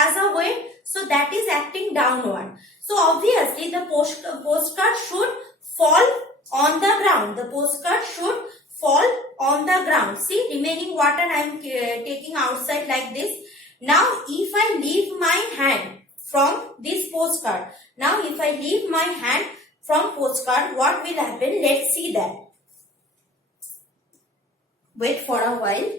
has a weight, so that is acting downward. So obviously the postcard should fall on the ground. The postcard should fall on the ground. See, remaining water I am taking outside like this. Now if I leave my hand from this postcard, now if I leave my hand from postcard, what will happen? Let's see that. Wait for a while.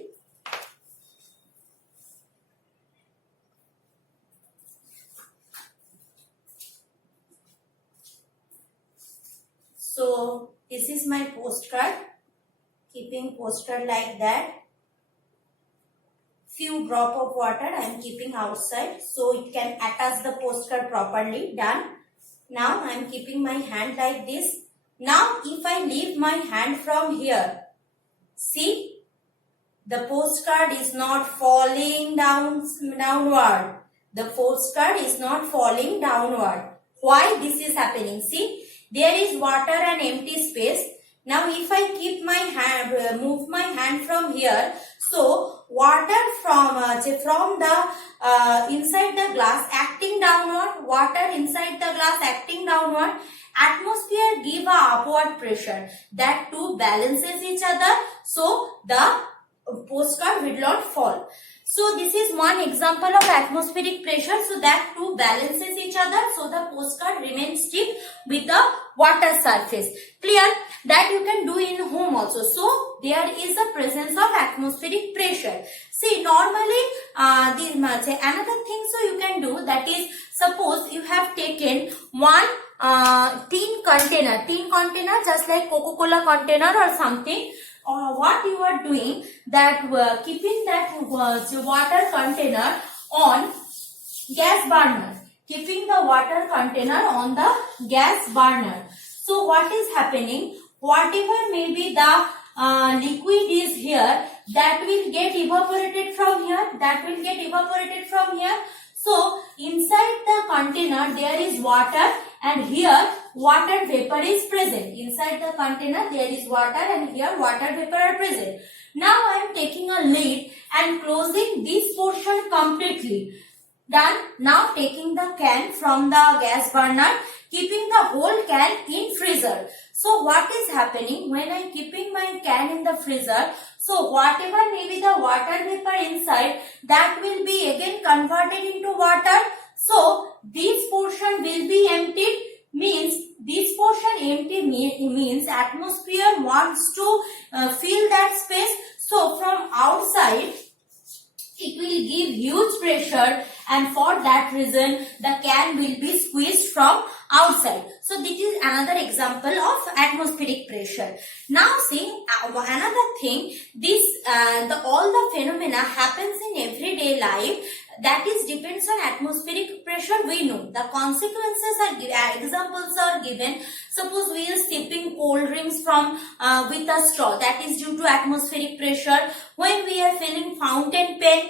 So this is my postcard. Keeping postcard like that. Few drop of water I am keeping outside so it can attach the postcard properly. Done. Now I am keeping my hand like this. Now if I leave my hand from here, see, the postcard is not falling downward. The postcard is not falling downward. Why this is happening? See, there is water and empty space. Now if I keep my hand, move my hand from here, so water from the inside the glass acting downward, water inside the glass acting downward, atmosphere give a upward pressure. That two balances each other, so the postcard will not fall. So this is one example of atmospheric pressure. So that two balances each other, so the postcard remains stiff with the water surface. Clear? That you can do in home also. So there is a presence of atmospheric pressure. See, normally another thing so you can do, that is, suppose you have taken one tin container just like Coca-Cola container or something. What you are doing, that keeping that water container on gas burner, keeping the water container on the gas burner. So what is happening? Whatever may be the liquid is here, that will get evaporated from here, that will get evaporated from here. So inside the container there is water, and here water vapor is present. Inside the container there is water, and here water vapor are present. Now I am taking a lid and closing this portion completely. Done. Now taking the can from the gas burner, keeping the whole can in freezer. So what is happening when I am keeping my can in the freezer? So whatever may be the water vapor inside, that will be again converted into water. So this portion will be emptied. Means this portion empty means atmosphere wants to fill that space. So from outside it will give huge pressure, and for that reason the can will be squeezed from outside. So this is another example of atmospheric pressure. Now see, another thing, this all the phenomena happens in everyday life. That is depends on atmospheric pressure. We know the consequences are examples are given. Suppose we are sipping cold drinks from with a straw, that is due to atmospheric pressure. When we are filling fountain pen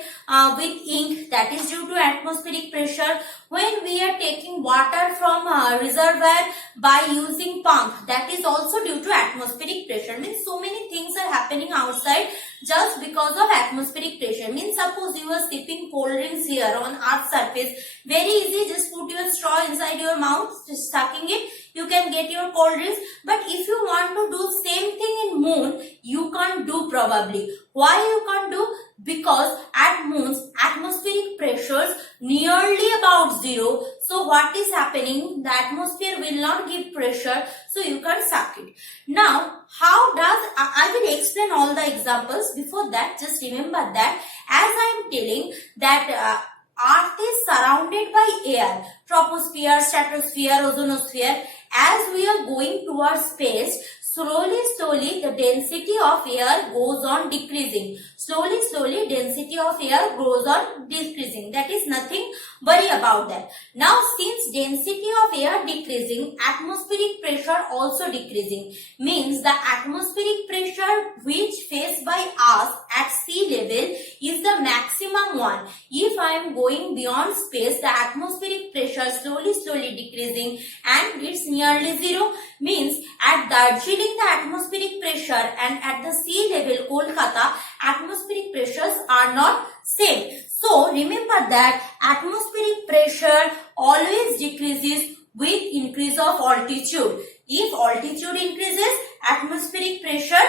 with ink, that is due to atmospheric pressure. When we are taking water from reservoir by using pump, that is also due to atmospheric pressure. Means so many things are happening outside just because of atmospheric pressure. Means suppose you are sipping cold drinks here on earth's surface, very easy, just put your straw inside your mouth, just sucking it, you can get your cold drinks. But if you want to do same thing in moon, you can't do probably. Why you can't do? Because at moons atmospheric pressures nearly about zero. So what is happening? The atmosphere will not give pressure, so you can suck it. Now how does, I will explain all the examples. Before that, just remember that as I am telling that Earth is surrounded by air, troposphere, stratosphere, ozonosphere. As we are going towards space, slowly the density of air goes on decreasing. Slowly density of air goes on decreasing. That is nothing, worry about that. Now since density of air decreasing, atmospheric pressure also decreasing. Means the atmospheric pressure which faced by us at sea level is the maximum one. If I am going beyond space, the atmospheric pressure slowly decreasing and it's nearly zero. Means at Darjeeling the atmospheric pressure and at the sea level Kolkata atmospheric pressures are not same. So remember that atmospheric pressure always decreases with increase of altitude. If altitude increases, atmospheric pressure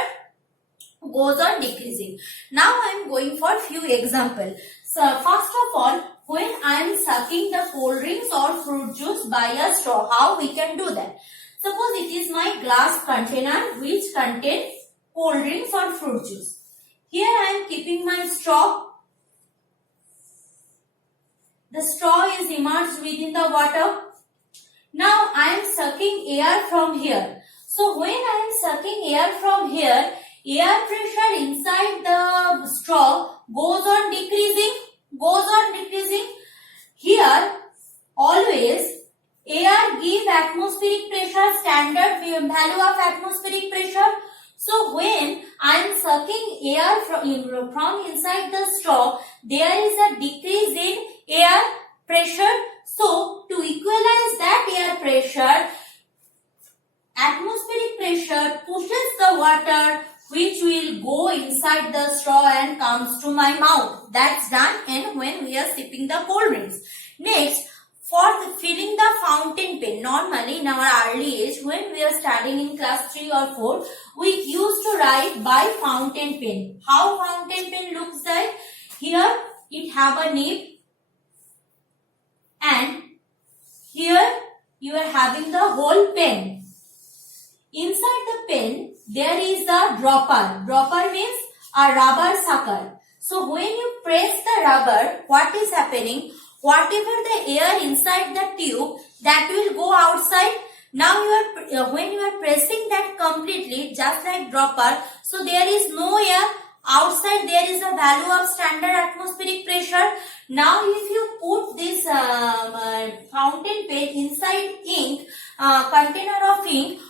goes on decreasing. Now I am going for few examples. So first of all, when I am sucking the cold drinks or fruit juice by a straw, how we can do that? Suppose it is my glass container which contains cold drinks or fruit juice. Here I am keeping my straw. The straw is immersed within the water. Now I am sucking air from here. So when I am sucking air from here, air pressure inside the straw goes on decreasing. Here always air give atmospheric pressure, standard value of atmospheric pressure. So when I am sucking air from inside the straw, there is a decrease in air pressure. So to equalize that air pressure, atmospheric pressure pushes the water which will go inside the straw and comes to my mouth. That's done and when we are sipping the cold drinks. Next, for filling the fountain pen, normally in our early age when we are studying in class 3 or 4, we used to write by fountain pen. How fountain pen looks like? Here it have a nib and here you are having the whole pen. Inside the pen there is a dropper. Dropper means a rubber sucker. So when you press the rubber, what is happening? Whatever the air inside the tube, that will go outside. Now when you are pressing that completely, just like dropper, so there is no air. Outside there is a value of standard atmospheric pressure. Now if you put this fountain pen inside ink, container of ink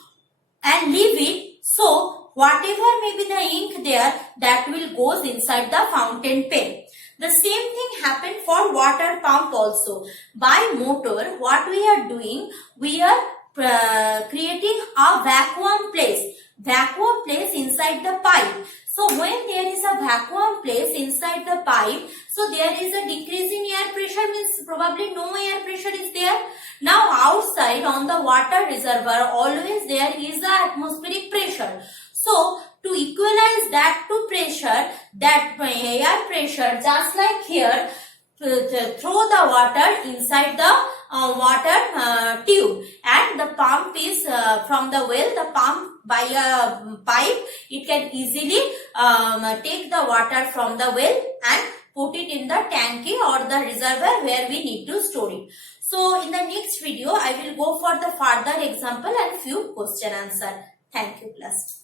and leave it, so whatever may be the ink there, that will goes inside the fountain pen. The same thing happened for water pump also. By motor, what we are doing, we are creating a vacuum place inside the pipe. So when there is a vacuum place inside the pipe, so there is a decrease in air pressure, means probably no air pressure is there. Now outside on the water reservoir, always there is a atmospheric pressure. So to equalize that to pressure, that air pressure, just like here, throw the water inside the water tube, and the pump is from the well, the pump by a pipe, it can easily take the water from the well and put it in the tanki or the reservoir where we need to store it. So in the next video, I will go for the further example and few question answer. Thank you class.